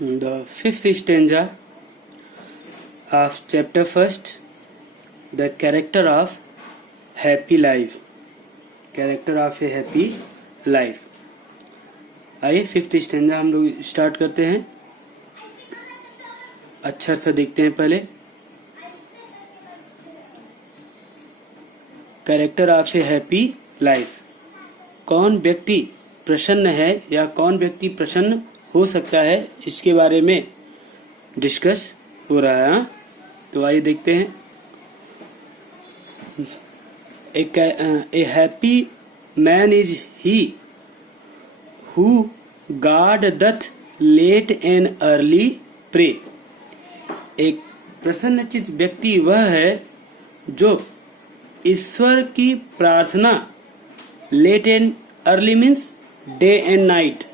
The fifth stanza of chapter first, the character of happy life. Character of a happy life. आइए fifth stanza हम लोग start करते हैं. अक्षर से देखते हैं पहले. Character of A happy life. कौन व्यक्ति प्रसन्न है या कौन व्यक्ति प्रसन्न हो सकता है, इसके बारे में डिस्कस हो रहा है. तो आइए देखते हैं. A happy man is he who God doth late and early pray. एक प्रसन्नचित व्यक्ति वह है जो ईश्वर की प्रार्थना late and early means day and night.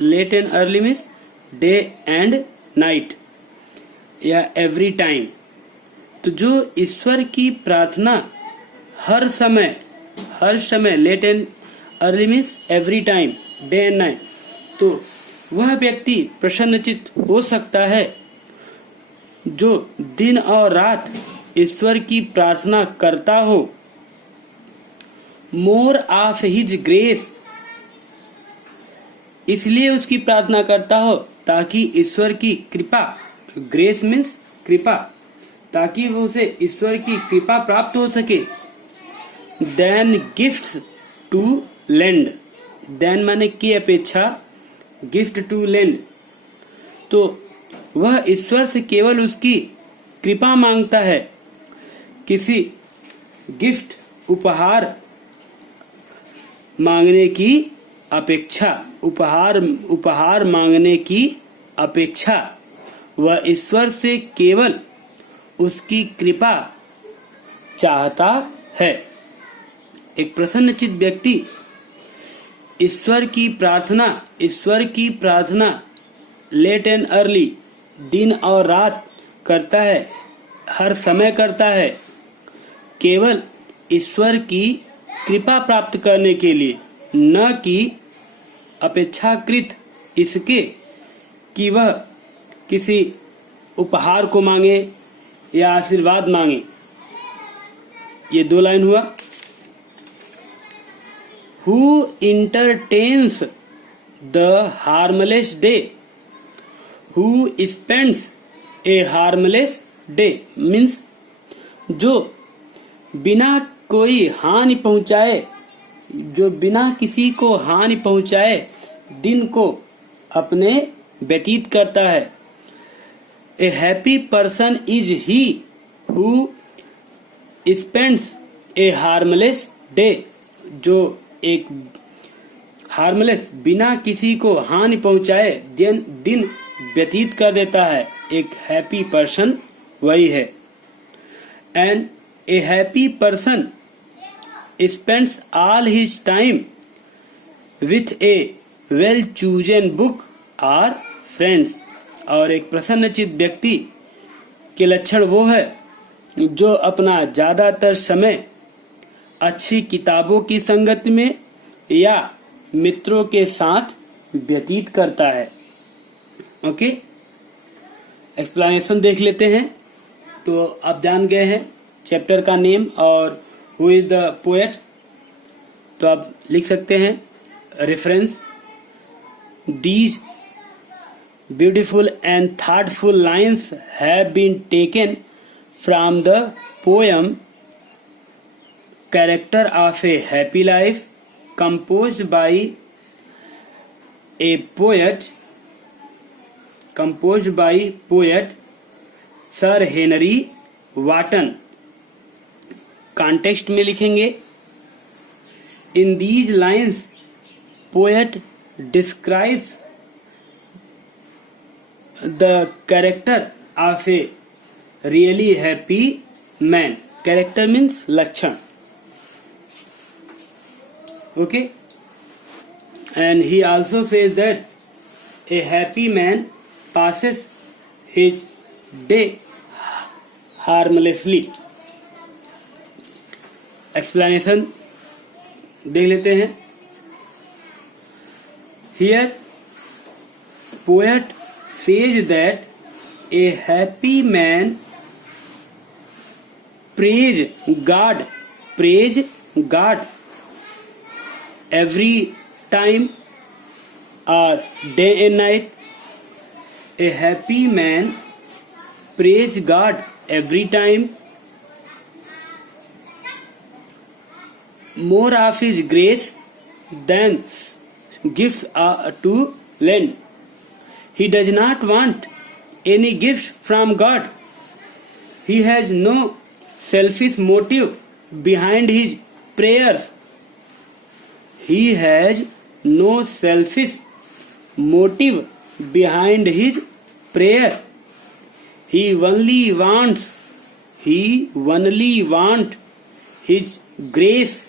Late and early means day and night या एवरी टाइम. तो जो ईश्वर की प्रार्थना हर समय late and early means every time day and night, तो वह व्यक्ति प्रसन्नचित हो सकता है जो दिन और रात ईश्वर की प्रार्थना करता हो. मोर ऑफ हिज ग्रेस, इसलिए उसकी प्रार्थना करता हो ताकि ईश्वर की कृपा, ग्रेस मीन्स कृपा, ताकि वो उसे ईश्वर की कृपा प्राप्त हो सके. Then gifts to lend. देन माने की अपेक्षा, गिफ्ट टू लेंड, तो वह ईश्वर से केवल उसकी कृपा मांगता है. किसी गिफ्ट, उपहार मांगने की अपेक्षा, उपहार मांगने की अपेक्षा वह ईश्वर से केवल उसकी कृपा चाहता है. एक प्रसन्नचित व्यक्ति ईश्वर की प्रार्थना लेट एंड अर्ली, दिन और रात करता है, हर समय करता है, केवल ईश्वर की कृपा प्राप्त करने के लिए, न कि अपेक्षाकृत इसके कि वह किसी उपहार को मांगे या आशीर्वाद मांगे. ये दो लाइन हुआ. Who entertains the harmless day? Who spends a harmless day? Means जो बिना कोई हानि पहुंचाए, जो बिना किसी को हानि पहुंचाए दिन को अपने व्यतीत करता है. ए happy person is he who spends A harmless day. जो एक हार्मलेस, बिना किसी को हानि पहुंचाए दिन व्यतीत कर देता है, एक हैप्पी पर्सन वही है. And A happy person spends all his time with a well chosen book or friends. और एक प्रसन्नचित व्यक्ति के लक्षण वो है जो अपना ज्यादातर समय अच्छी किताबों की संगत में या मित्रों के साथ व्यतीत करता है. ओके, एक्सप्लेनेशन देख लेते हैं. तो आप जान गए हैं चैप्टर का नेम और Who is the poet? तो आप लिख सकते हैं reference. These beautiful and thoughtful lines have been taken from the poem Character of a Happy Life, composed by poet Sir Henry Wotton. Context में लिखेंगे. In these lines poet describes the character of a really happy man. Character means लक्षण. Okay, and he also says that a happy man passes his day harmlessly. Explanation देख लेते हैं. Here poet says that a happy man praise God every time or day and night. A happy man praise God every time. More of his grace than gifts are to lend. He does not want any gifts from God. He has no selfish motive behind his prayers. He has no selfish motive behind his prayer. He only wants his grace.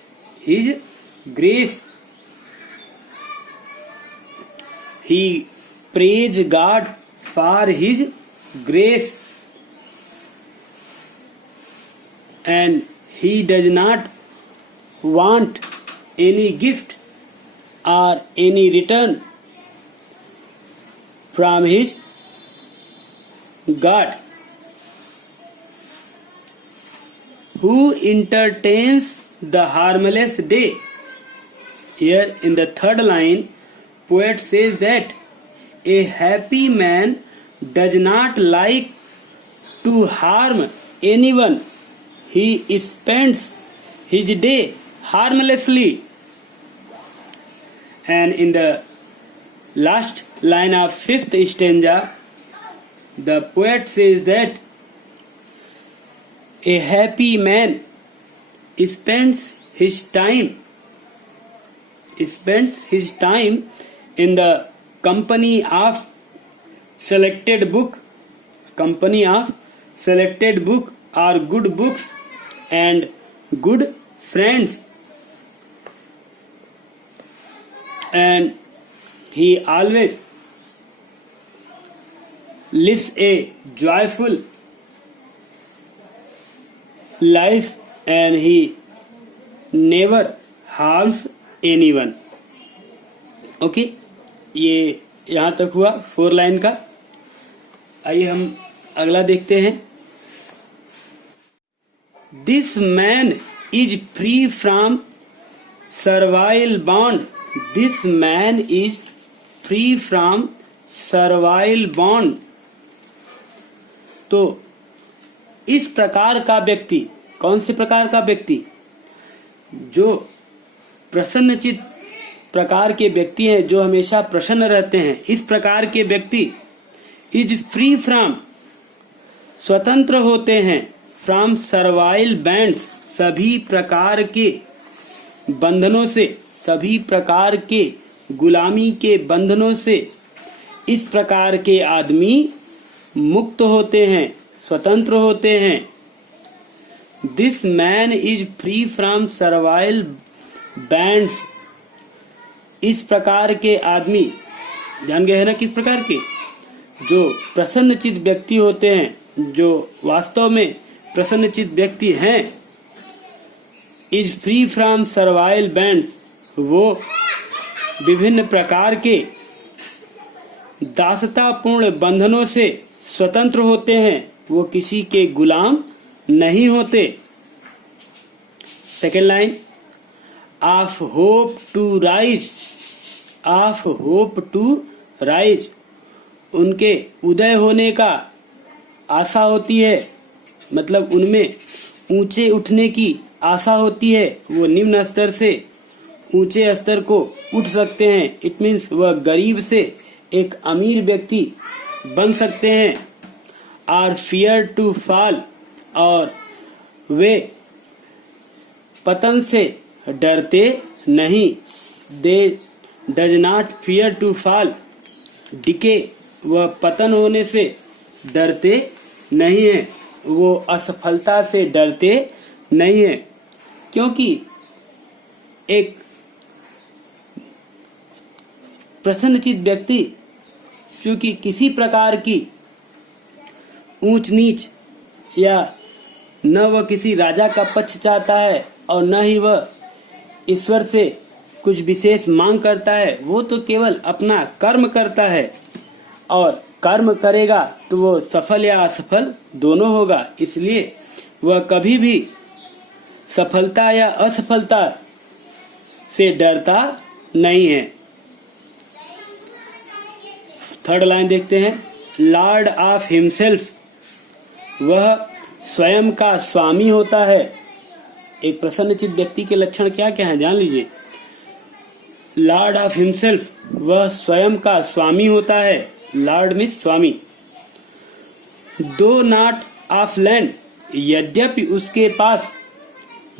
He prays God for his grace, and he does not want any gift or any return from his God. Who entertains the harmless day? Here in the third line, poet says that a happy man does not like to harm anyone. He spends his day harmlessly. And in the last line of fifth stanza, the poet says that a happy man spends his time in the company of selected book or good books and good friends, and he always lives a joyful life and he never harms anyone. Okay, ये यहाँ तक हुआ 4 line का. आइए हम अगला देखते हैं. This man is free from servile bond. This man is free from servile bond. तो इस प्रकार का व्यक्ति, कौन से प्रकार का व्यक्ति? जो प्रसन्नचित्त प्रकार के व्यक्ति हैं, जो हमेशा प्रसन्न रहते हैं, इस प्रकार के व्यक्ति इज फ्री फ्रॉम, स्वतंत्र होते हैं, फ्रॉम सर्वाइल बैंड्स, सभी प्रकार के बंधनों से, सभी प्रकार के गुलामी के बंधनों से इस प्रकार के आदमी मुक्त होते हैं, स्वतंत्र होते हैं. This man is free from servile bands. इस प्रकार के आदमी, ध्यान गए है ना, किस प्रकार के? जो प्रसन्नचित्त व्यक्ति होते हैं, जो वास्तव में प्रसन्नचित्त व्यक्ति हैं, is free from servile bands, वो विभिन्न प्रकार के दासतापूर्ण बंधनों से स्वतंत्र होते हैं, वो किसी के गुलाम नहीं होते. Second line, of hope to rise, of hope to rise, उनके उदय होने का आशा होती है, मतलब उनमें ऊंचे उठने की आशा होती है, वो निम्न स्तर से ऊंचे स्तर को उठ सकते हैं. इट मीन्स वह गरीब से एक अमीर व्यक्ति बन सकते हैं. आर फियर टू फॉल, और वे पतन से डरते नहीं. They does not fear to fall, decay, वह पतन होने से डरते नहीं है, वो असफलता से डरते नहीं है. क्योंकि एक प्रसन्नचित्त व्यक्ति चूंकि किसी प्रकार की ऊंच नीच या न वह किसी राजा का पक्ष चाहता है और न ही वह ईश्वर से कुछ विशेष मांग करता है, वो तो केवल अपना कर्म करता है और कर्म करेगा तो वो सफल या असफल दोनों होगा, इसलिए वह कभी भी सफलता या असफलता से डरता नहीं है। थर्ड लाइन देखते हैं, लॉर्ड ऑफ हिमसेल्फ, वह स्वयं का स्वामी होता है। एक प्रसन्नचित्त व्यक्ति के लक्षण क्या क्या हैं जान लीजिए। लॉर्ड ऑफ हिमसेल्फ, वह स्वयं का स्वामी होता है। लॉर्ड मीन्स स्वामी। दो नॉट ऑफ लैंड, यद्यपि उसके पास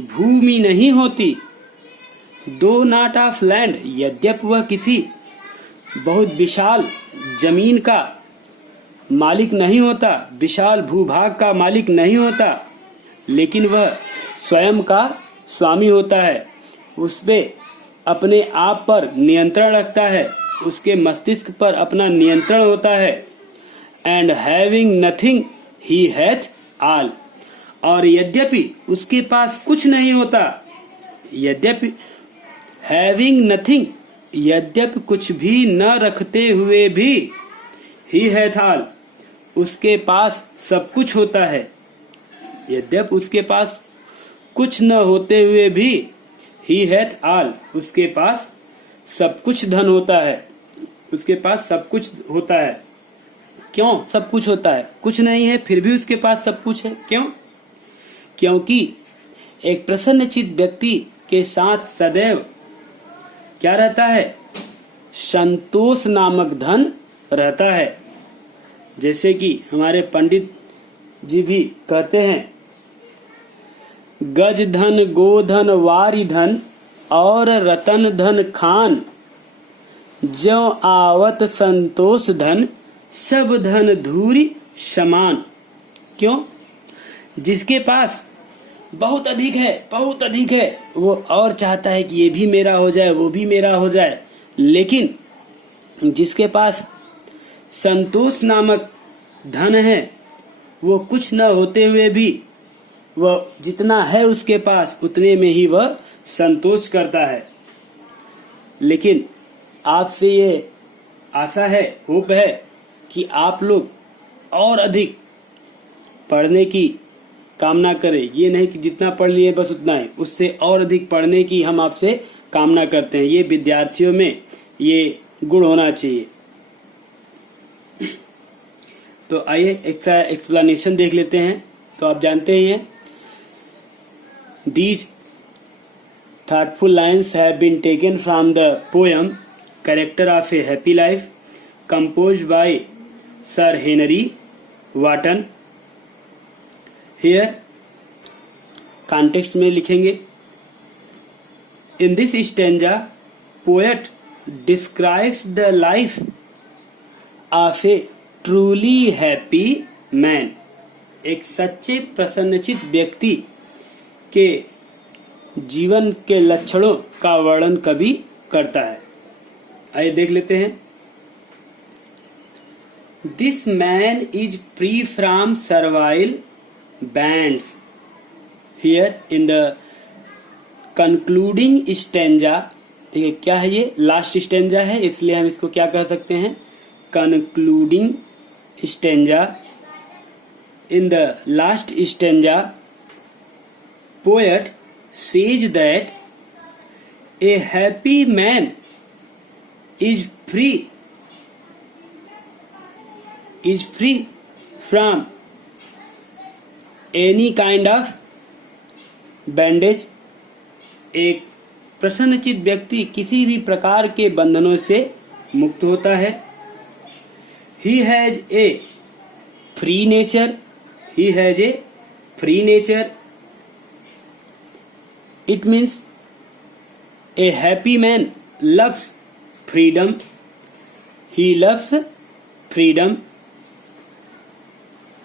भूमि नहीं होती। दो नॉट ऑफ लैंड, यद्यपि वह किसी बहुत विशाल जमीन का मालिक नहीं होता, विशाल भूभाग का मालिक नहीं होता, लेकिन वह स्वयं का स्वामी होता है। उस पे अपने आप पर नियंत्रण रखता है, उसके मस्तिष्क पर अपना नियंत्रण होता है। And having nothing he hath all, और यद्यपि उसके पास कुछ नहीं होता, यद्यपि हैविंग नथिंग, यद्यपि कुछ भी न रखते हुए भी, ही हैथ ऑल, उसके पास सब कुछ होता है। यद्यपि उसके पास कुछ न होते हुए भी, ही हैथ ऑल, उसके पास सब कुछ धन होता है, उसके पास सब कुछ होता है। क्यों सब कुछ होता है? कुछ नहीं है फिर भी उसके पास सब कुछ है। क्यों? क्योंकि एक प्रसन्नचित्त व्यक्ति के साथ सदैव क्या रहता है? संतोष नामक धन रहता है। जैसे कि हमारे पंडित जी भी कहते हैं, गज धन, गोधन, वारी धन और रतन धन खान, ज्यों आवत संतोष धन, सब धन धूरी समान। क्यों? जिसके पास बहुत अधिक है, बहुत अधिक है, वो और चाहता है कि ये भी मेरा हो जाए, वो भी मेरा हो जाए। लेकिन जिसके पास संतोष नामक धन है, वो कुछ न होते हुए भी वह जितना है उसके पास उतने में ही वह संतोष करता है। लेकिन आपसे ये आशा है, होप है कि आप लोग और अधिक पढ़ने की कामना करें। ये नहीं कि जितना पढ़ लिए बस उतना ही, उससे और अधिक पढ़ने की हम आपसे कामना करते हैं। ये विद्यार्थियों में ये गुण होना चाहिए। तो आइए एक एक्सप्लेनेशन देख लेते हैं। तो आप जानते ही हैं, these thoughtful lines have been taken from the poem Character of a Happy Life, composed by Sir Henry Wotton. Here context में लिखेंगे, in this stanza poet describes the life of a truly happy man. एक सच्चे प्रसन्नचित्त व्यक्ति के जीवन के लक्षणों का वर्णन कवि करता है। आइए देख लेते हैं। This man is free from servile bands. Here in the concluding stanza, देखिए क्या है ये, लास्ट स्टेंजा है, इसलिए हम इसको क्या कह सकते हैं, concluding stanza. In the last stanza poet says that a happy man is free from any kind of bondage. एक प्रसन्नचित्त व्यक्ति किसी भी प्रकार के बंधनों से मुक्त होता है। He has a free nature. He has a free nature. It means a happy man loves freedom. He loves freedom.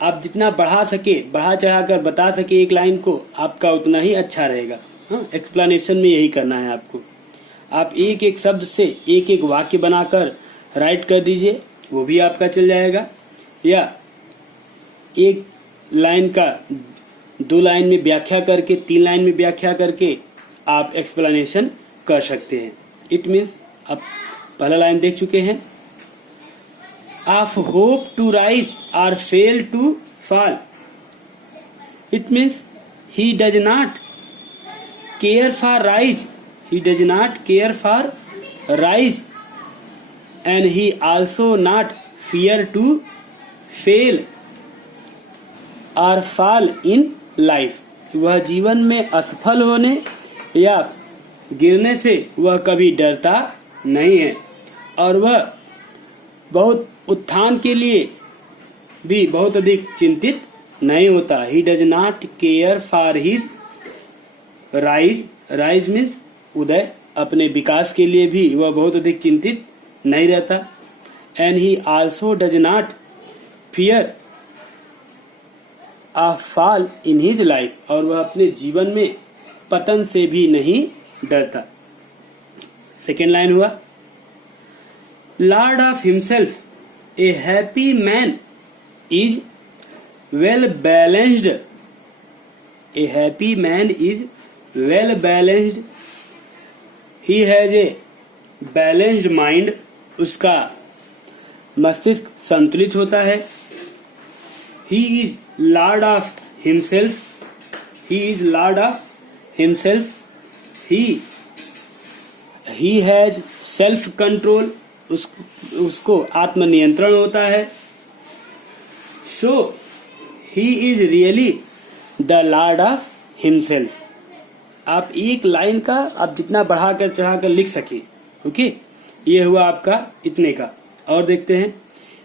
आप जितना बढ़ा सके, बढ़ा चढ़ाकर बता सके एक लाइन को, आपका उतना ही अच्छा रहेगा। हाँ, एक्सप्लेनेशन में यही करना है आपको। आप एक एक शब्द से एक एक वाक्य बनाकर राइट कर दीजिए, वो भी आपका चल जाएगा। या एक लाइन का 2 लाइन में व्याख्या करके, 3 लाइन में व्याख्या करके आप एक्सप्लेनेशन कर सकते हैं। इट मीन्स आप पहला लाइन देख चुके हैं, of hope to rise or fail to fall. It means he does not care for rise. He does not care for rise, and he also not fear to fail or fall in life. वह जीवन में असफल होने या गिरने से वह कभी डरता नहीं है, और वह बहुत उत्थान के लिए भी बहुत अधिक चिंतित नहीं होता. He does not care for his rise. Rise means उदय. अपने विकास के लिए भी वह बहुत अधिक चिंतित नहीं रहता. And he also does not fear a fall in his life. और वह अपने जीवन में पतन से भी नहीं डरता. सेकेंड लाइन हुआ, lord of himself, a happy man is well balanced. A happy man is well balanced. He has a balanced mind. उसका मस्तिष्क संतुलित होता है. He is lord of himself. He is lord of himself. He has self control. उसको आत्मनियंत्रण होता है. So he is really the lord of himself. आप एक लाइन का आप जितना बढ़ाकर चढ़ाकर लिख सके. ओके, ये हुआ आपका इतने का. और देखते हैं,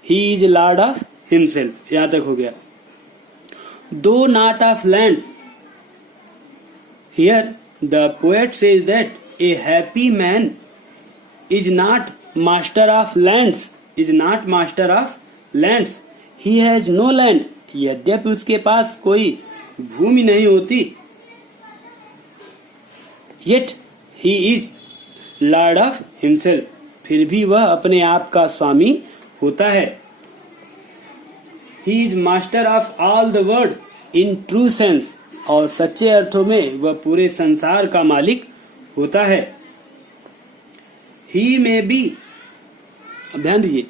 he is lord of himself, यहां तक हो गया. Though not of land. Here the poet says that a happy man is not master of lands. Is not master of lands. He has no land. यद्यपि उसके पास कोई भूमि नहीं होती, yet he is lord of himself. फिर भी वह अपने आप का स्वामी होता है. He is master of all the world in true sense. और सच्चे अर्थों में वह पूरे संसार का मालिक होता है. ही मे बी, ध्यान दीजिए,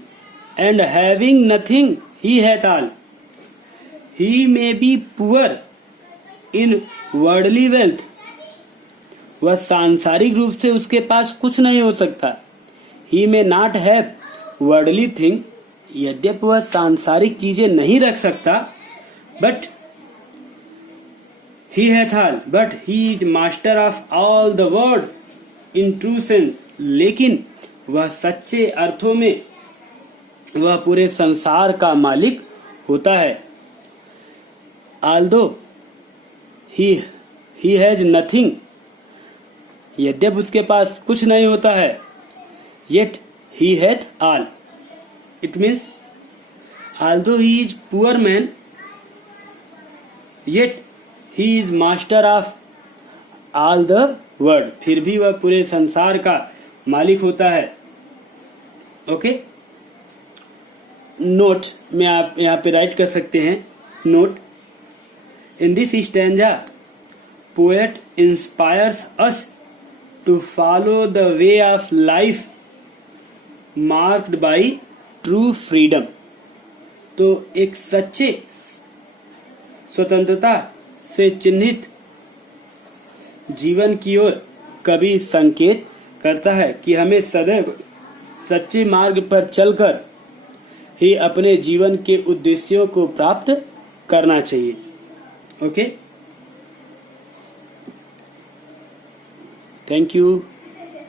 and having nothing he hath all. He may be poor in worldly wealth. वह सांसारिक रूप से उसके पास कुछ नहीं हो सकता. He may not have worldly thing. यद्यपि वह सांसारिक चीजें नहीं रख सकता, but he hath all. But he is master of all the world in true sense. लेकिन वह सच्चे अर्थों में वह पूरे संसार का मालिक होता है. Although he has nothing. यद्यपि उसके पास कुछ नहीं होता है, yet he hath all. It means although he is poor man, yet he is master of all the world. फिर भी वह पूरे संसार का मालिक होता है. ओके, नोट में आप यहाँ पे राइट कर सकते हैं. Note, in this stanza poet inspires us to follow the way of life marked by true freedom. तो एक सच्चे स्वतंत्रता से चिन्हित जीवन की ओर कवि संकेत करता है कि हमें सदैव सच्चे मार्ग पर चलकर ही अपने जीवन के उद्देश्यों को प्राप्त करना चाहिए. Okay, thank you.